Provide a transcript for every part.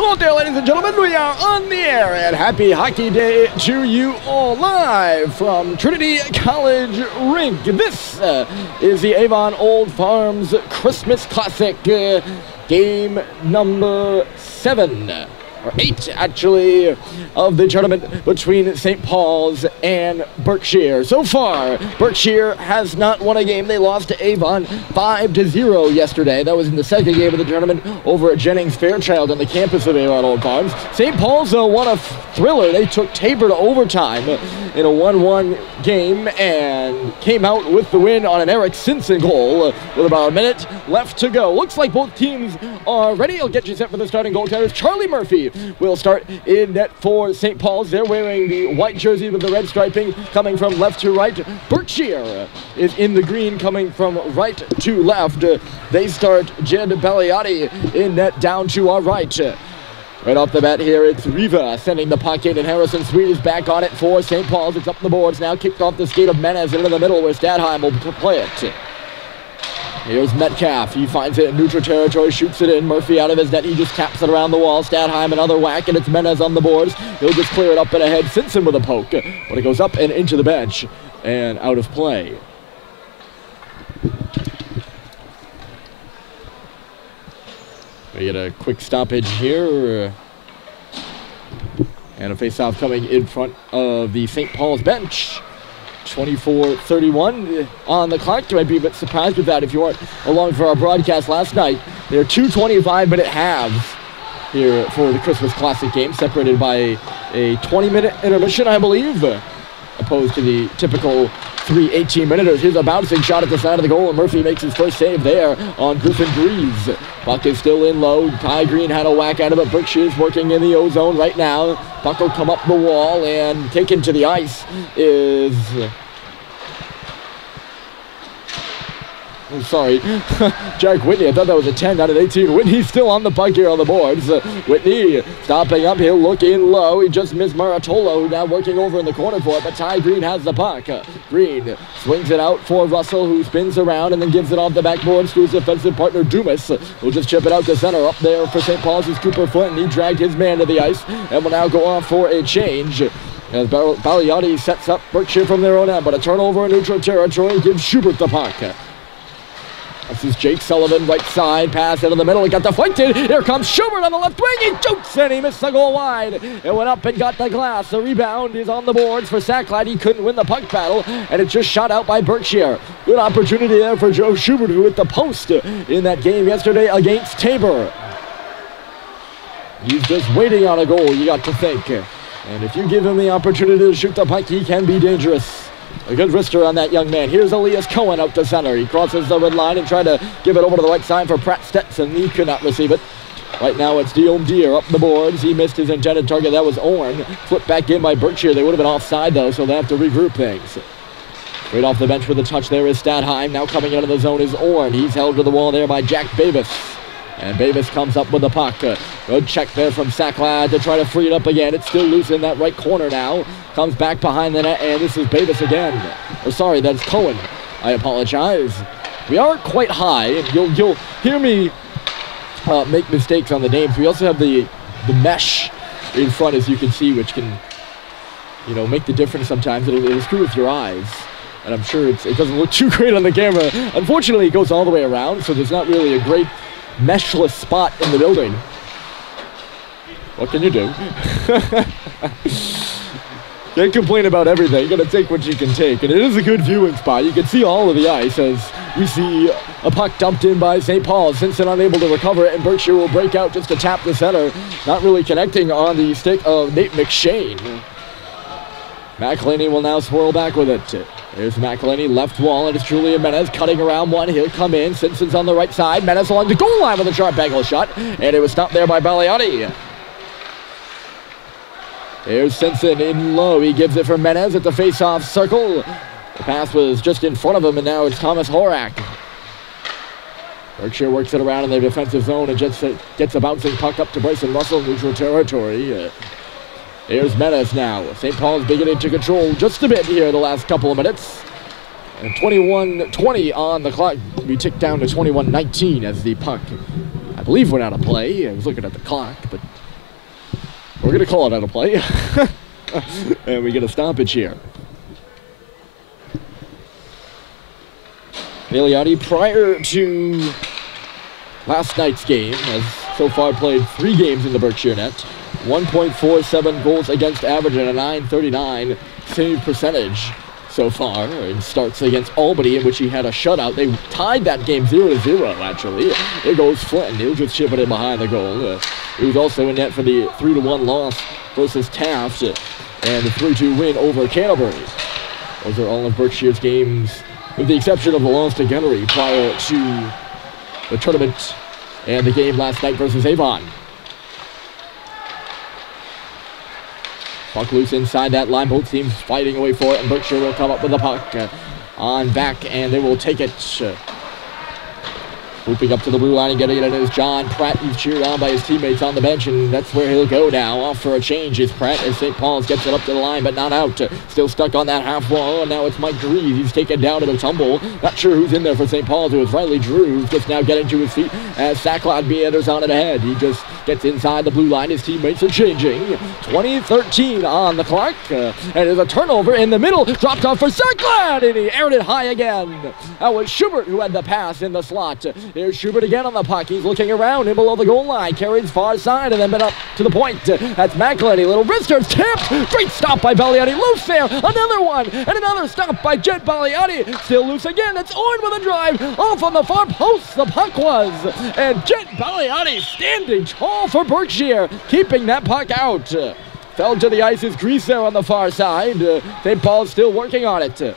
Hello there, ladies and gentlemen. We are on the air, and happy hockey day to you all, live from Trinity College Rink. This is the Avon Old Farms Christmas Classic, game number 7. Or 8, actually, of the tournament between St. Paul's and Berkshire. So far, Berkshire has not won a game. They lost to Avon 5-0 yesterday. That was in the second game of the tournament over at Jennings Fairchild on the campus of Avon Old Farms. St. Paul's, though, won a thriller. They took Tabor to overtime in a 1-1 game and came out with the win on an Eric Simpson goal with about a minute left to go. Looks like both teams are ready. I'll get you set for the starting goaltenders. Charlie Murphy will start in net for St. Paul's. They're wearing the white jersey with the red striping coming from left to right. Berkshire is in the green coming from right to left. They start Jed Baliotti in net down to our right. Right off the bat here, it's Riva sending the puck in, and Harrison Sweet is back on it for St. Paul's. It's up the boards now, kicked off the skate of Menez into the middle where Stadheim will play it. Here's Metcalf. He finds it in neutral territory, shoots it in. Murphy out of his net. He just taps it around the wall. Stadheim another whack, and it's Menez on the boards. He'll just clear it up and ahead. Simpson with a poke, but it goes up and into the bench and out of play. We get a quick stoppage here. And a face-off coming in front of the St. Paul's bench. 24-31 on the clock. You might be a bit surprised with that if you weren't along for our broadcast last night. There are 2 25-minute halves here for the Christmas Classic game, separated by a 20-minute intermission, I believe, opposed to the typical 3 18-minuters. Here's a bouncing shot at the side of the goal, and Murphy makes his first save there on Griffin Greaves. Puck is still in low. Ty Green had a whack out of it. Berkshire's working in the O-zone right now. Puck will come up the wall, and taken to the ice is... Oh, sorry, Jack Whitney. I thought that was a 10 out of 18. Whitney's still on the puck here on the boards. Whitney stopping up. He'll look in low. He just missed Maratolo, who now working over in the corner for it, but Ty Green has the puck. Green swings it out for Russell, who spins around and then gives it off the backboards to his defensive partner, Dumas, who'll just chip it out to center. Up there for St. Paul's is Cooper Flint, and he dragged his man to the ice and will now go off for a change. As Baliotti sets up Berkshire from their own end, but a turnover in neutral territory gives Schubert the puck. This is Jake Sullivan, right side, pass into the middle. He got deflected. Here comes Schubert on the left wing. He shoots and he missed the goal wide. It went up and got the glass. The rebound is on the boards for Sacklad. He couldn't win the puck battle, and it just shot out by Berkshire. Good opportunity there for Joe Schubert, who hit the post in that game yesterday against Tabor. He's just waiting on a goal, you got to think. And if you give him the opportunity to shoot the puck, he can be dangerous. A good wrister on that young man. Here's Elias Cohen out to center. He crosses the red line and tried to give it over to the right side for Pratt Stetson. He could not receive it. Right now it's Dion Deere up the boards. He missed his intended target. That was Orn. Flipped back in by Berkshire. They would have been offside though, so they have to regroup things. Right off the bench with a touch there is Stadheim. Now coming into the zone is Orn. He's held to the wall there by Jack Bavis. And Bavis comes up with the puck. Good check there from Sacklad to try to free it up again. It's still loose in that right corner now. Comes back behind the net, and this is Bavis again. Oh, sorry, that's Cohen. I apologize. We are quite high, and you'll hear me make mistakes on the names. We also have the mesh in front, as you can see, which can, make the difference sometimes. It'll screw with your eyes. And I'm sure it doesn't look too great on the camera. Unfortunately, it goes all the way around, so there's not really a great meshless spot in the building. What can you do? Can't complain about everything. You gotta take what you can take. And it is a good viewing spot. You can see all of the ice as we see a puck dumped in by St. Paul's. Simpson unable to recover it, and Berkshire will break out just to tap the center. Not really connecting on the stick of Nate McShane. McElhaney will now swirl back with it. There's McElhaney, left wall, and it's Julian Menez cutting around one. He'll come in. Simpson's on the right side. Menez along the goal line with a sharp angle shot, and it was stopped there by Baliotti. There's Simpson in low. He gives it for Menez at the face-off circle. The pass was just in front of him, and now it's Thomas Horak. Berkshire works it around in their defensive zone and just gets a bouncing puck up to Bryson Russell, neutral territory. Here's Menez now. St. Paul's beginning to control just a bit here the last couple of minutes. And 21-20 on the clock. We tick down to 21-19 as the puck, I believe, went out of play. I was looking at the clock, but We're going to call it out of play. And we get a stoppage here. Bagliati, prior to last night's game, has so far played 3 games in the Berkshire net. 1.47 goals against average and a .939 save percentage so far. And starts against Albany, in which he had a shutout. They tied that game 0-0, actually. There goes Flint. He'll just chip it in behind the goal. He was also in net for the 3-1 loss versus Taft and the 3-2 win over Canterbury. Those are all of Berkshire's games, with the exception of the loss to Gunnery prior to the tournament and the game last night versus Avon. Puck loose inside that line. Both teams fighting away for it, and Berkshire will come up with the puck on back, and they will take it. Looping up to the blue line and getting it in is John Pratt. He's cheered on by his teammates on the bench, and that's where he'll go now. Off for a change is Pratt as St. Paul's gets it up to the line, but not out. Still stuck on that half wall, and now it's Mike Drees. He's taken down in a tumble. Not sure who's in there for St. Paul's. It was Riley Drew, just now getting to his feet as Sacklad meanders on it ahead. He just gets inside the blue line. His teammates are changing. 20:13 on the clock, and there's a turnover in the middle. Dropped off for Sacklad, and he aired it high again. That was Schubert who had the pass in the slot. Here's Schubert again on the puck. He's looking around and below the goal line. Carries far side and then been up to the point. That's McElhenney. Little wristers tipped. Great stop by Bagliati. Loose there. Another one. And another stop by Jet Bagliati. Still loose again. It's Orn with a drive. Off on the far post the puck was. And Jet Bagliati standing tall for Berkshire. Keeping that puck out. Fell to the ice is Grease there on the far side. St. Paul's still working on it. A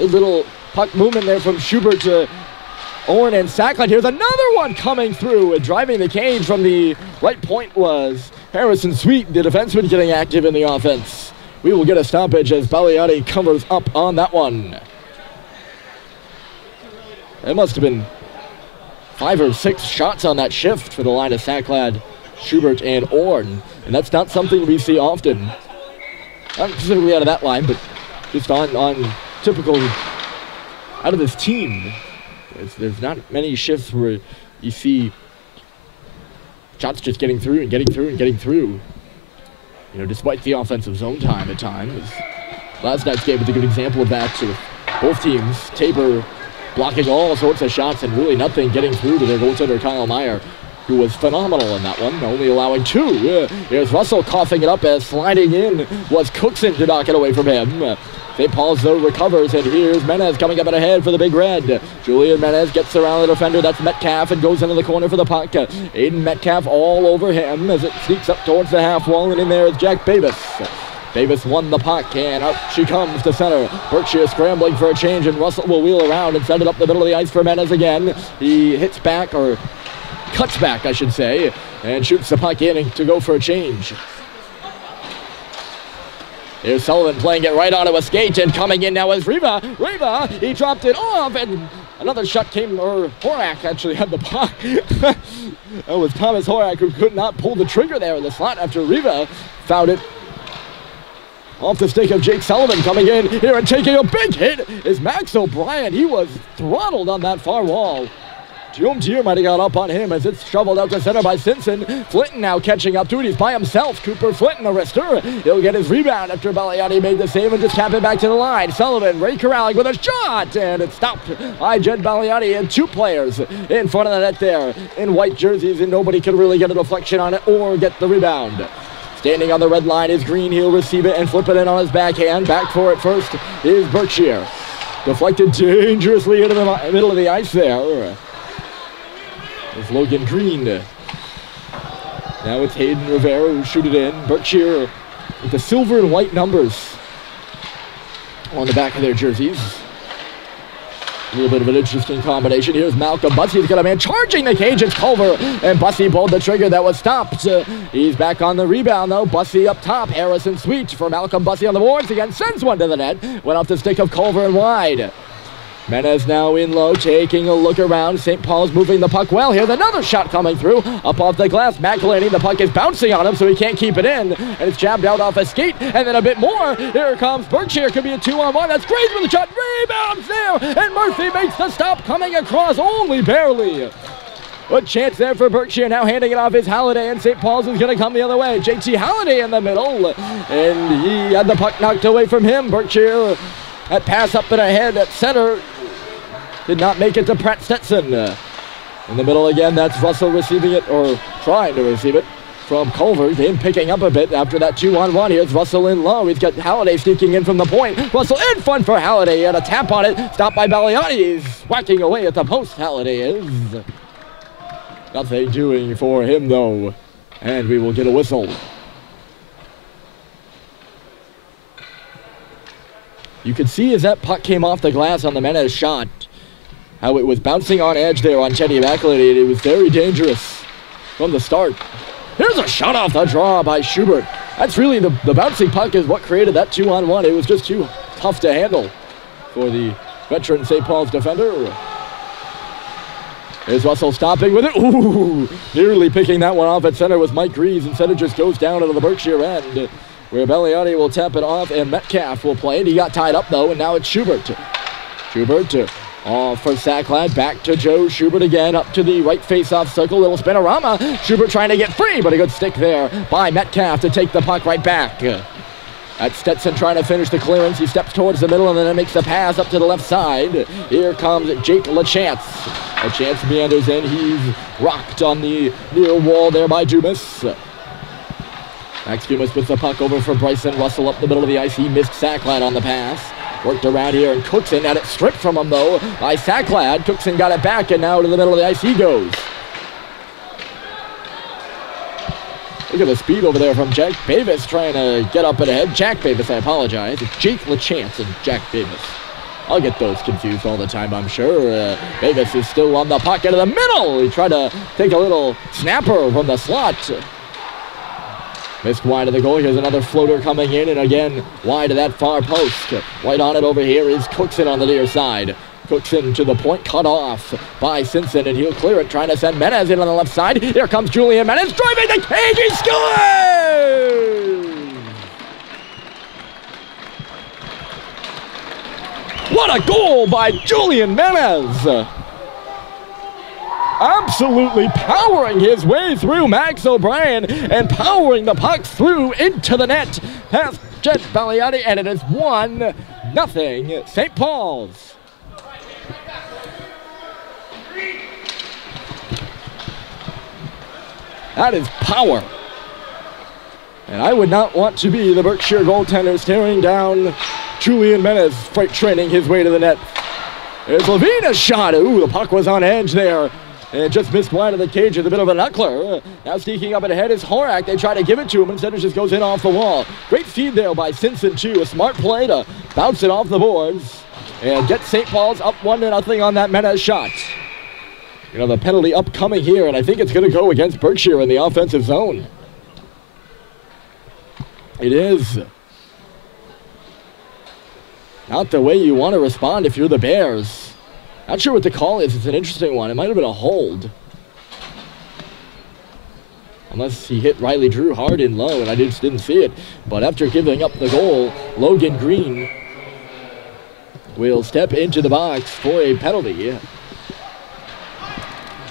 little puck movement there from Schubert to Orn and Sacklad. Here's another one coming through. Driving the cage from the right point was Harrison Sweet, the defenseman, getting active in the offense. We will get a stoppage as Bagliati covers up on that one. It must have been 5 or 6 shots on that shift for the line of Sacklad, Schubert, and Orn. And that's not something we see often. Not specifically out of that line, but just on typical out of this team. There's not many shifts where you see shots just getting through and getting through and getting through. You know, despite the offensive zone time at times. Last night's game was a good example of that. So both teams, Tabor blocking all sorts of shots and really nothing getting through to their goaltender Kyle Meyer, who was phenomenal in that one, only allowing 2. Here's Russell coughing it up as sliding in was Cookson to knock it away from him. St. Paul's, though, recovers, and here's Menez coming up and ahead for the Big Red. Julian Menez gets around the defender. That's Metcalf and goes into the corner for the puck. Aiden Metcalf all over him as it sneaks up towards the half wall, and in there is Jack Davis. Davis won the puck, and out she comes to center. Berkshire scrambling for a change, and Russell will wheel around and send it up the middle of the ice for Menez again. He hits back, or cuts back, I should say, and shoots the puck in to go for a change. Here's Sullivan playing it right onto a skate, and coming in now is Riva. Riva, he dropped it off, and another shot came, or Horak actually had the puck. That was Thomas Horak, who could not pull the trigger there in the slot after Riva found it off the stick of Jake Sullivan. Coming in here and taking a big hit is Max O'Brien. He was throttled on that far wall. Jerome Tier might have got up on him as it's shoveled out to center by Simpson. Flinton now catching up to it. He's by himself. Cooper Flinton, the wrister. He'll get his rebound after Bagliati made the save and just tap it back to the line. Sullivan, Ray Corralic with a shot, and it's stopped by Jed Bagliati and 2 players in front of the net there in white jerseys, and nobody could really get a deflection on it or get the rebound. Standing on the red line is Green. He'll receive it and flip it in on his backhand. Back for it first is Berkshire. Deflected dangerously into the middle of the ice there. It's Logan Green. Now it's Hayden Rivera who shoot it in. Berkshire with the silver and white numbers on the back of their jerseys. A little bit of an interesting combination. Here's Malcolm Bussey. He's got a man charging the cage. It's Culver, and Bussey pulled the trigger. That was stopped. He's back on the rebound, though. Bussey up top. Harrison Sweet for Malcolm Bussey on the boards again. Sends one to the net. Went off the stick of Culver and wide. Menez now in low, taking a look around. St. Paul's moving the puck well. Here's another shot coming through. Up off the glass. McElhenney, the puck is bouncing on him, so he can't keep it in. And it's jabbed out off a skate. And then a bit more. Here comes Berkshire. Could be a 2-on-1. That's Graves with a shot. Rebounds there. And Murphy makes the stop, coming across only barely. A chance there for Berkshire. Now handing it off is Halliday, and St. Paul's is going to come the other way. JT Halliday in the middle, and he had the puck knocked away from him. Berkshire, that pass up and ahead at center, did not make it to Pratt Stetson. In the middle again, that's Russell receiving it, or trying to receive it, from Culver. Him picking up a bit after that 2-on-1. Here's Russell in low. He's got Halliday sneaking in from the point. Russell in front for Halliday, and a tap on it. Stopped by Baliani. He's whacking away at the post, Halliday is. Nothing doing for him, though. And we will get a whistle. You could see as that puck came off the glass on the Menez shot, how it was bouncing on edge there on Teddy McElhinney, and it was very dangerous from the start. Here's a shot off the draw by Schubert. That's really the bouncing puck is what created that 2-on-1. It was just too tough to handle for the veteran St. Paul's defender. Here's Russell stopping with it. Ooh, nearly picking that one off at center was Mike Greaves. Instead it just goes down into the Berkshire end, where Belliani will tap it off and Metcalf will play it. He got tied up though, and now it's Schubert. Schubert off for Sacklad, back to Joe Schubert again, up to the right face-off circle, little spinorama. Schubert trying to get free, but a good stick there by Metcalf to take the puck right back. That's Stetson trying to finish the clearance. He steps towards the middle and then makes the pass up to the left side. Here comes Jake LaChance. LaChance meanders in. He's rocked on the near wall there by Dumas. Max Dumas with the puck over for Bryson Russell up the middle of the ice. He missed Sacklad on the pass. Worked around here, and Cookson had it stripped from him, though, by Sacklad. Cookson got it back, and now to the middle of the ice he goes. Look at the speed over there from Jack Davis trying to get up and ahead. Jack Davis, I apologize. It's Jake LaChance and Jack Davis. I'll get those confused all the time, I'm sure. Davis is still on the pocket of the middle. He tried to take a little snapper from the slot. Missed wide of the goal. Here's another floater coming in, and again, wide of that far post. Right on it over here is Cookson on the near side. Cookson to the point, cut off by Simpson, and he'll clear it, trying to send Menez in on the left side. Here comes Julian Menez, driving the cage, he scores! What a goal by Julian Menez! Absolutely powering his way through Max O'Brien and powering the puck through into the net past Jet Baliani, and it is 1-0 St. Paul's. That is power. And I would not want to be the Berkshire goaltender staring down Julian Menez freight training his way to the net. There's Levine's shot. Ooh, the puck was on edge there. And just missed wide of the cage. It's a bit of a knuckler. Now sneaking up ahead is Horak. They try to give it to him. Instead it just goes in off the wall. Great feed there by Simpson too. A smart play to bounce it off the boards and get St. Paul's up 1-0 on that Menez shot. You know, the penalty upcoming here, and I think it's going to go against Berkshire in the offensive zone. It is. Not the way you want to respond if you're the Bears. Not sure what the call is. It's an interesting one. It might have been a hold. Unless he hit Riley Drew hard and low, and I just didn't see it. But after giving up the goal, Logan Green will step into the box for a penalty.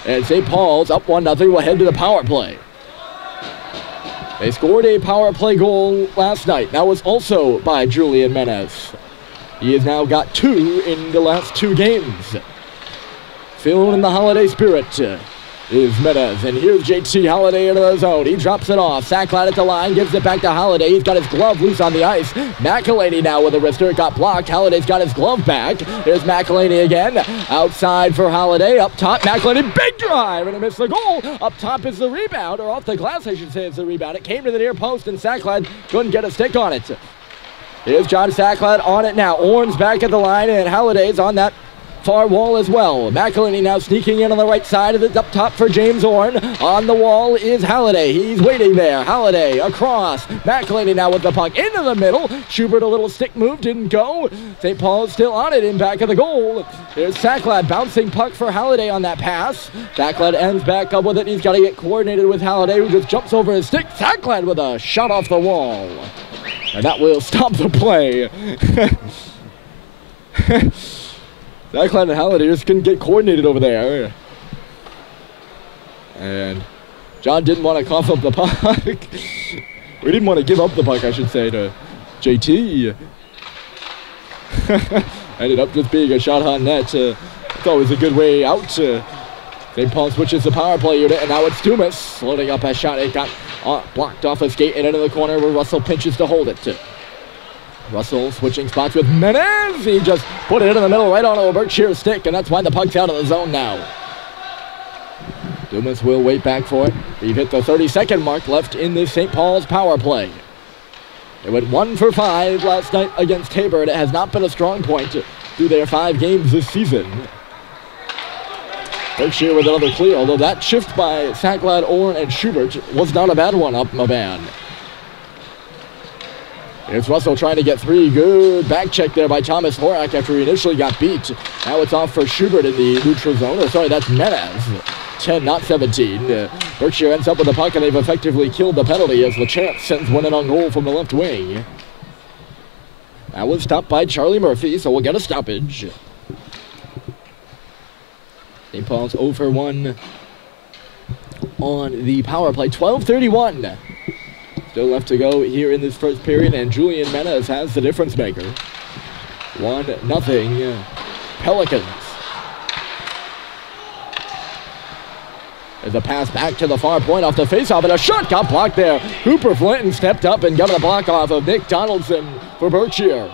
And St. Paul's up 1-0 will head to the power play. They scored a power play goal last night. That was also by Julian Menez. He has now got 2 in the last 2 games. Feeling in the holiday spirit is Menez. And here's JT Halliday into the zone. He drops it off. Sacklad at the line, gives it back to Halliday. He's got his glove loose on the ice. McElhinney now with a wrister. It got blocked. Halliday's got his glove back. Here's McElhinney again. Outside for Halliday. Up top, McElhinney. Big drive, and it missed the goal. Up top is the rebound, or off the glass, I should say, it's the rebound. It came to the near post, and Sacklad couldn't get a stick on it. Here's John Sacklad on it now. Orm's back at the line, and Halliday's on that far wall as well. McElhinney now sneaking in on the right side of it, up top for James Orn. On the wall is Halliday. He's waiting there. Halliday across. McElhinney now with the puck into the middle. Schubert, a little stick move, didn't go. St. Paul's still on it in back of the goal. There's Sacklad, bouncing puck for Halliday on that pass. Sacklad ends back up with it. He's got to get coordinated with Halliday, who just jumps over his stick. Sacklad with a shot off the wall. And that will stop the play. Sacklad and Halliday just couldn't get coordinated over there. And John didn't want to cough up the puck. We didn't want to give up the puck, I should say, to JT. Ended up just being a shot on net. It's always a good way out. St. Paul switches the power play unit, and now it's Dumas loading up a shot. It got blocked off a skate and into the corner where Russell pinches to hold it. Russell switching spots with Menez. He just put it in the middle right onto a Berkshire stick, and that's why the puck's out of the zone now. Dumas will wait back for it. We've hit the 30-second mark left in this St. Paul's power play. They went 1 for 5 last night against Tabor, and it has not been a strong point through their 5 games this season. Berkshire with another clear, although that shift by Sacklad, Orn, and Schubert was not a bad one up Maban. Here's Russell trying to get 3. Good back check there by Thomas Horak after he initially got beat. Now it's off for Schubert in the neutral zone. Oh, sorry, that's Menez. 10, not 17. Berkshire ends up with the puck, and they've effectively killed the penalty as LeChamp sends one in on goal from the left wing. That was stopped by Charlie Murphy, so we'll get a stoppage. St. Paul's 0 for 1 on the power play. 12:31. Still left to go here in this first period, and Julian Menez has the difference maker. 1-0 Pelicans. There's a pass back to the far point off the faceoff, and a shot got blocked there. Cooper Flinton stepped up and got a block off of Nick Donaldson for Berkshire.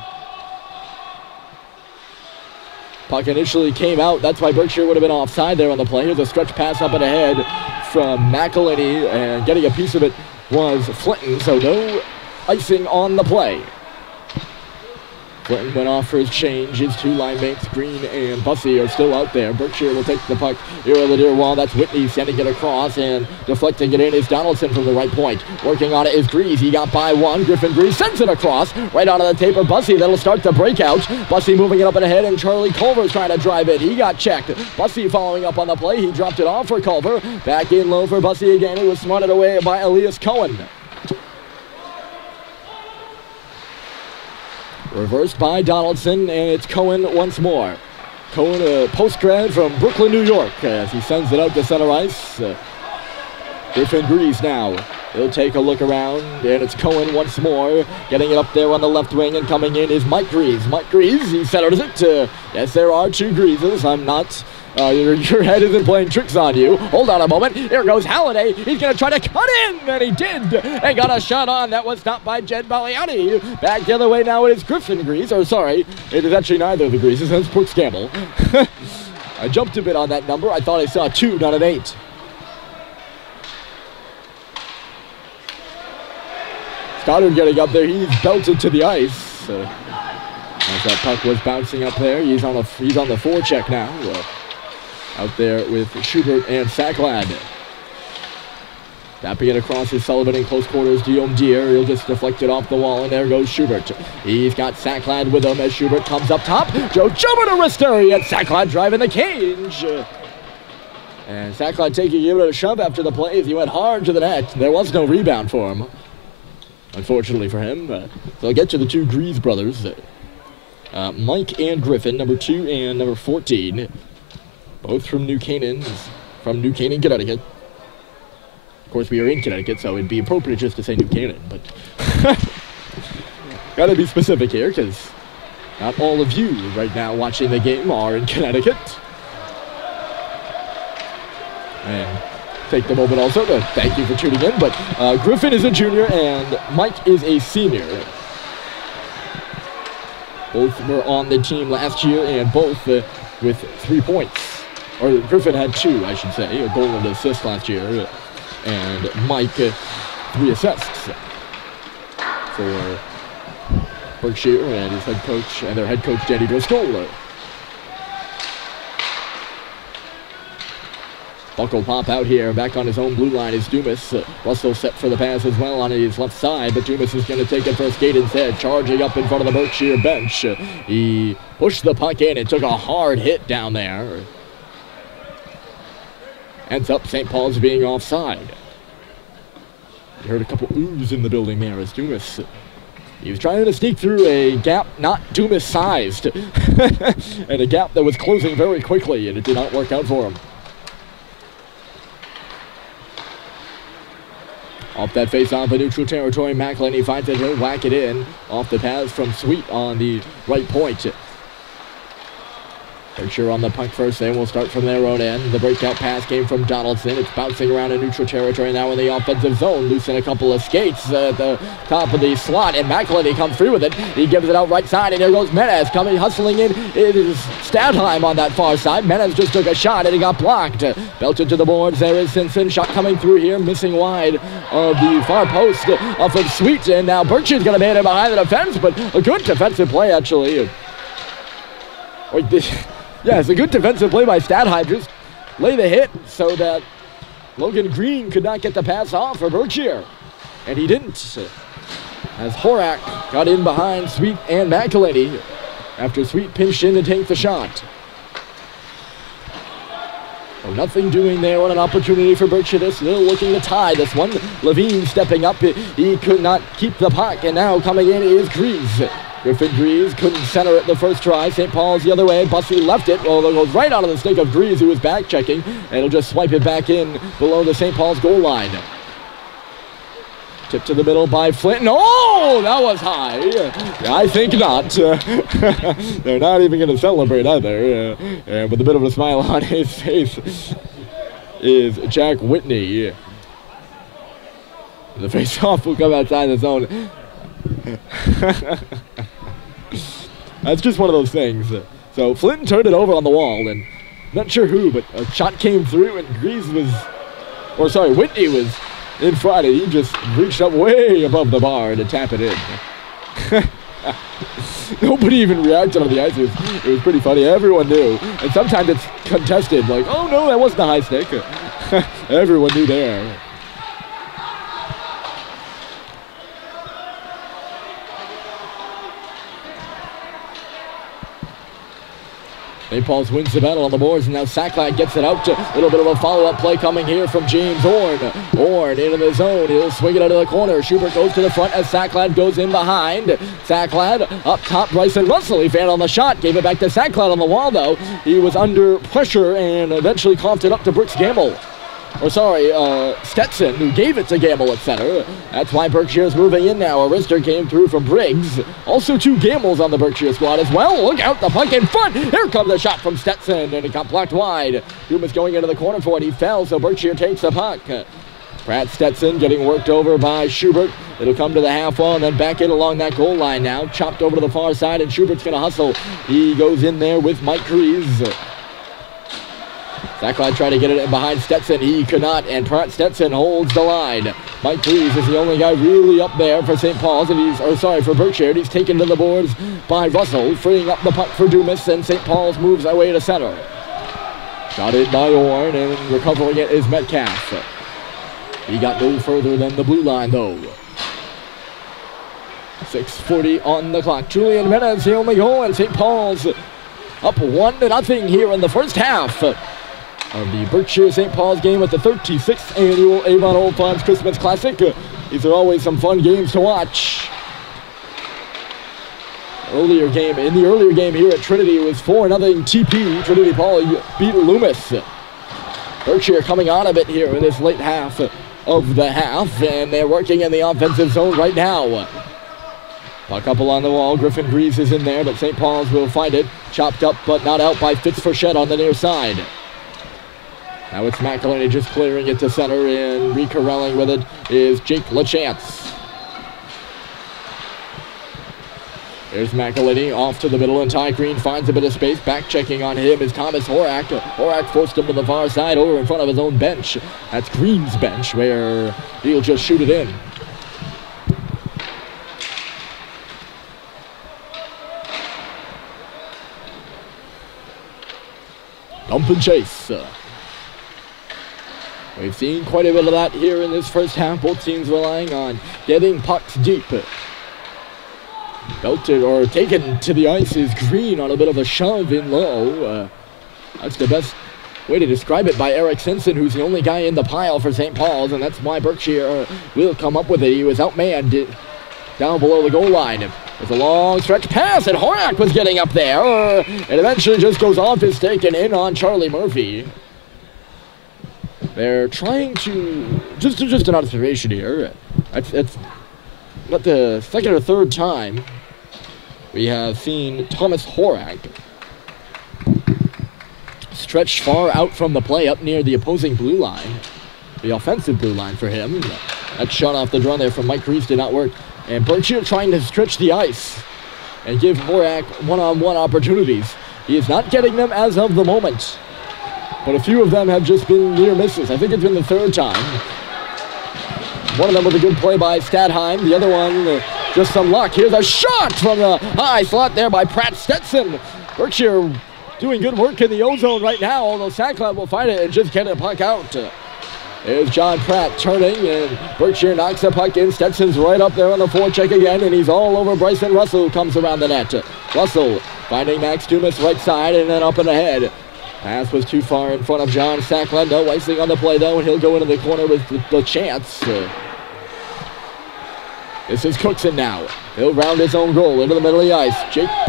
Puck initially came out. That's why Berkshire would have been offside there on the play. Here's a stretch pass up and ahead from McElhinney, and getting a piece of it was Flinton, so no icing on the play. Flinton went off for his change. His 2 line mates, Green and Bussey, are still out there. Berkshire will take the puck here on the near wall. That's Whitney sending it across, and deflecting it in is Donaldson from the right point. Working on it is Grease. He got by one. Griffin Grease sends it across right onto the tape of Bussey. That'll start the breakout. Bussey moving it up and ahead, and Charlie Culver's trying to drive it. He got checked. Bussey following up on the play. He dropped it off for Culver. Back in low for Bussey again. It was swatted away by Elias Cohen. Reversed by Donaldson, and it's Cohen once more. Cohen, a post-grad from Brooklyn, New York, as he sends it out to center ice. Griffin Grease now. He'll take a look around, and it's Cohen once more. Getting it up there on the left wing, and coming in is Mike Grease. Mike Grease, he centers it. Yes, there are 2 Greases. I'm not... your head isn't playing tricks on you. Hold on a moment. Here goes Halliday. He's going to try to cut in, and he did. And got a shot on. That was stopped by Jed Baliani. Back the other way now. It is Griffin Grease. Or sorry, it is actually neither of the Greases. It's Brooks Campbell. I jumped a bit on that number. I thought I saw 2, not an 8. Stoddard getting up there. He's belted to the ice. As that puck was bouncing up there, he's on the forecheck now. Out there with Schubert and Sacklad. Tapping it across is Sullivan in close quarters. Guillaume Deere, he'll just deflect it off the wall, and there goes Schubert. He's got Sacklad with him as Schubert comes up top. Joe jumping to wrister, and Sacklad driving the cage. And Sacklad taking it a shove after the play as he went hard to the net. There was no rebound for him, unfortunately for him. So I'll get to the 2 Grease brothers. Mike and Griffin, number 2 and number 14. Both from New Canaan, Connecticut. Of course, we are in Connecticut, so it'd be appropriate just to say New Canaan, but gotta be specific here, because not all of you right now watching the game are in Connecticut. And take the moment also to thank you for tuning in, but Griffin is a junior and Mike is a senior. Both were on the team last year, and both with 3 points. Or Griffin had 2, I should say, a goal and an assist last year, and Mike 3 assists for Berkshire and his head coach, and their head coach Danny Driscoll. Buckle pop out here, back on his own blue line is Dumas. Russell set for the pass as well on his left side, but Dumas is going to take it for a skate instead, charging up in front of the Berkshire bench. He pushed the puck in and took a hard hit down there. Ends up St. Paul's being offside. You heard a couple oohs in the building there as Dumas. He was trying to sneak through a gap not Dumas-sized, and a gap that was closing very quickly, and it did not work out for him. Off that face-off in neutral territory, McElhinney finds it. He'll whack it in. Off the pass from Sweet on the right point. Berkshire on the puck first, and we'll start from their own end. The breakout pass came from Donaldson. It's bouncing around in neutral territory now in the offensive zone. Loosen a couple of skates at the top of the slot, and McElhinney comes through with it. He gives it out right side, and there goes Menez coming, hustling in. It is Stadheim on that far side. Menez just took a shot, and he got blocked. Belted to the boards. There is Simpson. Shot coming through here, missing wide of the far post off of Sweet, and now Berkshire's going to man it behind the defense, but a good defensive play, actually. Yeah, it's a good defensive play by Stadheim. Just lay the hit so that Logan Green could not get the pass off for Berkshire. And he didn't. As Horak got in behind Sweet and McElhinney after Sweet pinched in to take the shot. So nothing doing there on an opportunity for Berkshire. They're still looking to tie this one. Levine stepping up. He could not keep the puck. And now coming in is Greaves. Griffin Greaves couldn't center it the first try. St. Paul's the other way. Bussey left it. Well, it goes right out of the stick of Greaves, who was back checking. And he'll just swipe it back in below the St. Paul's goal line. Tip to the middle by Flint. Oh, that was high. I think not. They're not even going to celebrate either. And with a bit of a smile on his face is Jack Whitney. The face-off will come outside the zone. That's just one of those things. So Flint turned it over on the wall, and not sure who, but a shot came through, and Whitney was in front, and he just reached up way above the bar to tap it in. Nobody even reacted on the ice. It was pretty funny. Everyone knew, and sometimes it's contested, like, oh no, that wasn't a high stick. Everyone knew there. St. Paul's wins the battle on the boards, and now Sacklad gets it out. A little bit of a follow-up play coming here from James Orn. Orn into the zone. He'll swing it out of the corner. Schubert goes to the front as Sacklad goes in behind. Sacklad up top. Bryson Russell, he failed on the shot. Gave it back to Sacklad on the wall, though. He was under pressure and eventually coughed it up to Brooks Gamble. Stetson, who gave it to Gamble at center. That's why Berkshire's moving in now. Arister came through from Briggs. Also 2 Gambles on the Berkshire squad as well. Look out, the puck in front. Here comes the shot from Stetson, and it got blocked wide. Dumas going into the corner for it. He fell, so Berkshire takes the puck. Pratt Stetson getting worked over by Schubert. It'll come to the half wall and then back in along that goal line now. Chopped over to the far side, and Schubert's going to hustle. He goes in there with Mike Greaves. Sacklad tried to get it in behind Stetson. He could not, and Pratt Stetson holds the line. Mike Greaves is the only guy really up there for St. Paul's, and for Berkshire. And he's taken to the boards by Russell, freeing up the puck for Dumas, and St. Paul's moves away to center. Shot in by Orn, and recovering it is Metcalf. He got no further than the blue line, though. 6:40 on the clock. Julian Menez the only goal, and St. Paul's up 1-0 here in the first half of the Berkshire St. Paul's game at the 36th annual Avon Old Farms Christmas Classic. These are always some fun games to watch. In the earlier game here at Trinity, it was 4-0 TP. Trinity Paul beat Loomis. Berkshire coming out of it here in this late half of the half, and they're working in the offensive zone right now. Puck up along the wall. Griffin Greaves is in there, but St. Paul's will find it. Chopped up, but not out by Fitzfrechette on the near side. Now it's McElhinney just clearing it to center, and re-corralling with it is Jake LaChance. There's McElhinney off to the middle, and Ty Green finds a bit of space. Back checking on him is Thomas Horak. Horak forced him to the far side over in front of his own bench. That's Green's bench, where he'll just shoot it in. Dump and chase. We've seen quite a bit of that here in this first half. Both teams relying on getting pucks deep. Belted or taken to the ice is Green on a bit of a shove in low. That's the best way to describe it by Eric Simpson, who's the only guy in the pile for St. Paul's, and that's why Berkshire will come up with it. He was outmanned down below the goal line. There's a long stretch pass, and Horak was getting up there. It eventually just goes off his stick and in on Charlie Murphy. They're trying to, just an observation here, it's not the second or third time we have seen Thomas Horak stretched far out from the play up near the opposing blue line, the offensive blue line for him. That shot off the run there from Mike Reese did not work. And Berkshire trying to stretch the ice and give Horak one-on-one opportunities. He is not getting them as of the moment, but a few of them have just been near misses. I think it's been the third time. One of them with a good play by Stadheim. The other one, just some luck. Here's a shot from the high slot there by Pratt Stetson. Berkshire doing good work in the O-zone right now, although Sacklad will find it and just get the puck out. There's John Pratt turning, and Berkshire knocks the puck in. Stetson's right up there on the forecheck again, and he's all over Bryson Russell, who comes around the net. Russell finding Max Dumas right side, and then up and ahead. Pass was too far in front of John Sacklad. No icing on the play, though, and he'll go into the corner with the chance. This is Cookson now. He'll round his own goal into the middle of the ice. Jack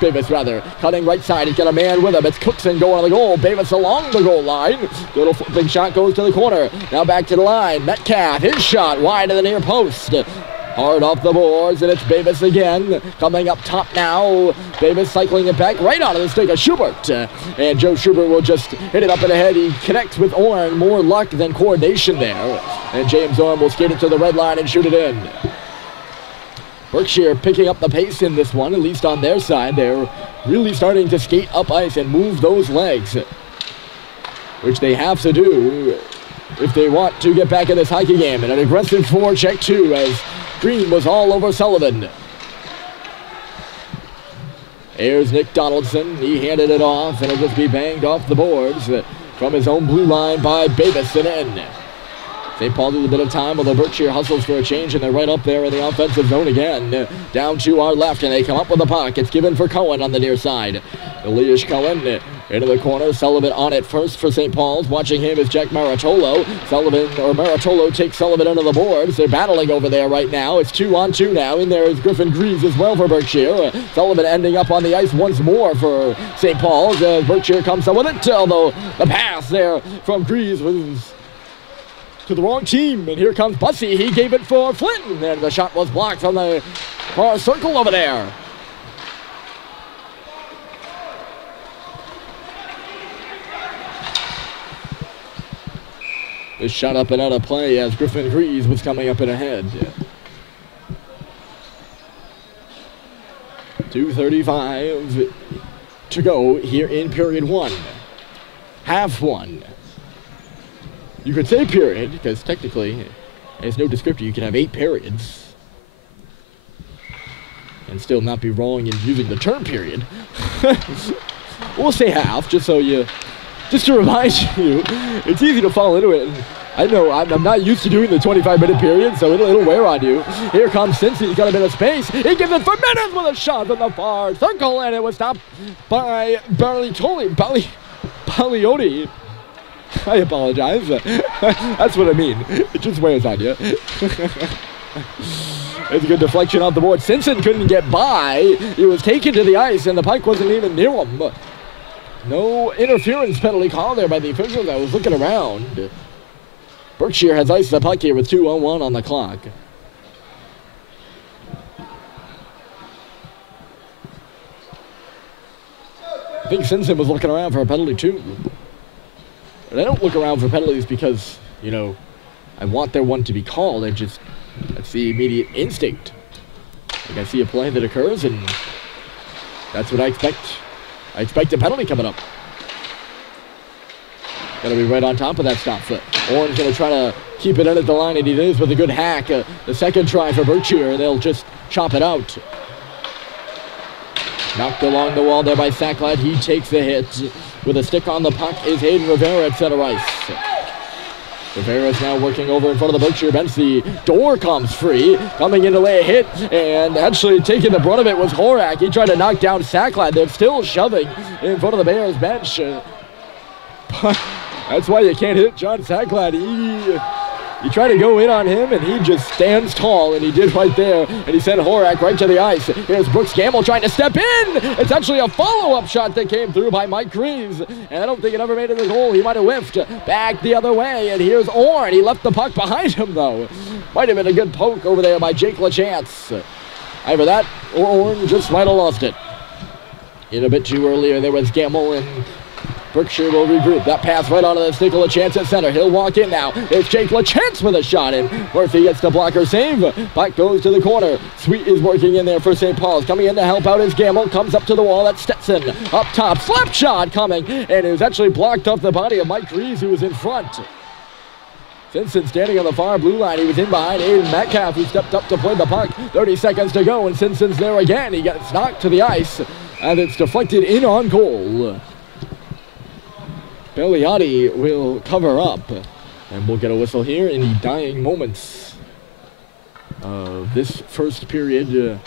Bavis, cutting right side. He's got a man with him. It's Cookson going on the goal. Bavis along the goal line. Little big shot goes to the corner. Now back to the line. Metcalf, his shot wide of the near post. Hard off the boards, and it's Bavis again. Coming up top now. Bavis cycling it back right onto the stick of Schubert. And Joe Schubert will just hit it up in the head. He connects with Orn. More luck than coordination there. And James Orn will skate it to the red line and shoot it in. Berkshire picking up the pace in this one, at least on their side. They're really starting to skate up ice and move those legs, which they have to do if they want to get back in this hockey game. And an aggressive forecheck, too, as Green was all over Sullivan. Here's Nick Donaldson. He handed it off, and it'll just be banged off the boards from his own blue line by Bavis and in. St. Paul needs a bit of time, although Berkshire hustles for a change, and they're right up there in the offensive zone again. Down to our left, and they come up with the puck. It's given for Cohen on the near side. Elias Cohen into the corner. Sullivan on it first for St. Paul's. Watching him is Jack Maratolo. Maratolo takes Sullivan under the boards. They're battling over there right now. It's 2-on-2 now. In there is Griffin Greaves as well for Berkshire. Sullivan ending up on the ice once more for St. Paul's. Berkshire comes up with it, although the pass there from Greaves was to the wrong team, and here comes Bussey. He gave it for Flynn, and the shot was blocked from the far circle over there. This shot up and out of play as Griffin Greaves was coming up and ahead. 2:35 to go here in period one. Half one. You could say period, because technically, there's no descriptor. You can have 8 periods and still not be wrong in using the term period. We'll say half, just to remind you, it's easy to fall into it. And I know I'm not used to doing the 25-minute period, so it'll wear on you. Here comes Cincy. He's got a bit of space. He gives it for Menace with a shot in the far circle, and it was stopped by Balioti. I apologize. That's what I mean. It just wears on you. It's a good deflection off the board. Simpson couldn't get by. He was taken to the ice, and the puck wasn't even near him. No interference penalty call there by the officials. I was looking around. Berkshire has iced the puck here with 2:01 on the clock. I think Simpson was looking around for a penalty too. But I don't look around for penalties because, I want their one to be called. That's the immediate instinct. Like I see a play that occurs, and that's what I expect. I expect a penalty coming up. Gotta be right on top of that stop foot. Orange gonna try to keep it in at the line, and he does with a good hack. The second try for Berkshire, they'll just chop it out. Knocked along the wall there by Sacklad. He takes the hit. With a stick on the puck is Hayden Rivera at center ice. Rivera's now working over in front of the Berkshire bench. The door comes free. Coming in to lay a hit, and actually taking the brunt of it was Horak. He tried to knock down Sacklad. They're still shoving in front of the Bears bench. That's why you can't hit John Sacklad. He tried to go in on him, and he just stands tall, and he did right there, and he sent Horak right to the ice. Here's Brooks Gamble trying to step in. It's actually a follow-up shot that came through by Mike Greaves, and I don't think it ever made it to the goal. He might have whiffed back the other way, and here's Orn. He left the puck behind him, though. Might have been a good poke over there by Jake LaChance. Either that, or Orn just might have lost it. In a bit too earlier, there was Gamble, and Berkshire will regroup. That pass right onto the stick of LaChance at center. He'll walk in now. It's Jake LaChance with a shot in. Murphy gets the blocker save. Puck goes to the corner. Sweet is working in there for St. Paul's. Coming in to help out is Gamble. Comes up to the wall. That's Stetson. Up top. Slap shot coming. And it was actually blocked off the body of Mike Greaves, who was in front. Simpson standing on the far blue line. He was in behind Aiden Metcalf, who stepped up to play the puck. 30 seconds to go, and Simpson's there again. He gets knocked to the ice, and it's deflected in on goal. Belliati will cover up, and we'll get a whistle here in the dying moments of this first period.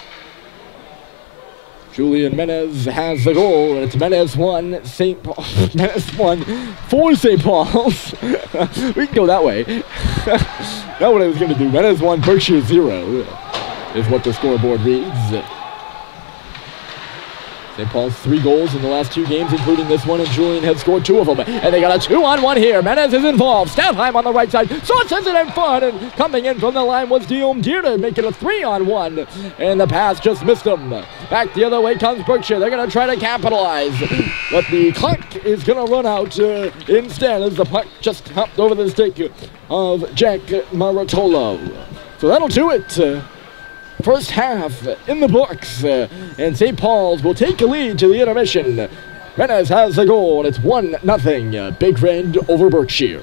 Julian Menez has the goal, and it's Menez 1, Menez 1 for St. Paul's. We can go that way. That's what I was going to do. Menez 1, Berkshire 0 is what the scoreboard reads. St. Paul's 3 goals in the last 2 games, including this one, and Julian has scored 2 of them. And they got a 2-on-1 here. Menez is involved. Staffheim on the right side. Sanchez it in front, and coming in from the line was Guillaume Dierda, making a 3-on-1. And the pass just missed him. Back the other way comes Berkshire. They're going to try to capitalize. But the clock is going to run out instead as the puck just hopped over the stick of Jack Maratolo. So that'll do it. First half in the books, and St. Paul's will take a lead to the intermission. Menez has the goal, and it's 1-0 Big Red over Berkshire.